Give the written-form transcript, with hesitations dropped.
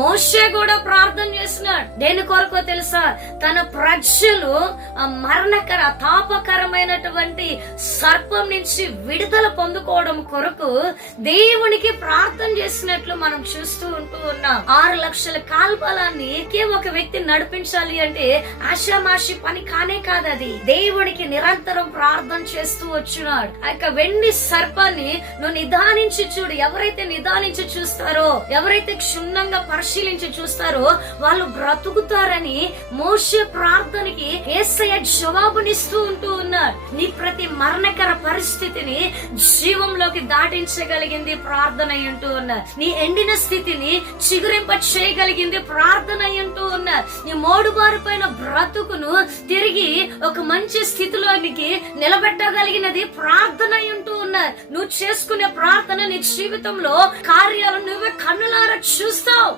మోషే కూడా ప్రార్థన చేస్తున్నాడు. దేని కొరకు తెలుసా? తన ప్రజలు ఆ మరణకర తాపకరమైనటువంటి సర్పం నుంచి విడుదల పొందుకోవడం కొరకు దేవునికి ప్రార్థన చేసినట్లు మనం చూస్తూ ఉన్నాం. 6 లక్షల కాల్బలాన్ని ఒక వ్యక్తి నడిపించాలి అంటే ఆషామాషి పని కానే కాదు. అది దేవుడికి నిరంతరం ప్రార్థన చేస్తూ వచ్చున్నాడు. ఆ యొక్క వెండి సర్పాన్ని నువ్వు నిదానించి చూడు. ఎవరైతే నిదానించి చూస్తారో, ఎవరైతే క్షుణ్ణంగా పరిశీలించి చూస్తారో వాళ్ళు బ్రతుకుతారని మోషే ప్రార్థనకి యేసయ్య జవాబునిస్తూ ఉన్నాడు. నీ ప్రతి మరణకర పరిస్థితిని జీవంలోకి దాటించగలిగింది ప్రార్థన అంటూ ఉన్నారు. నీ ఎండిన స్థితిని చిగురింప చేయగలిగింది ప్రార్థన అంటూ ఉన్నారు. నీ మోడుబారు పైన బ్రతుకును తిరిగి ఒక మంచి స్థితిలోనికి నిలబెట్టగలిగినది ప్రార్థన అంటూ ఉన్నారు. నువ్వు చేసుకునే ప్రార్థన నీ జీవితంలో కార్యాలను నువ్వే కన్నులారా చూస్తావు.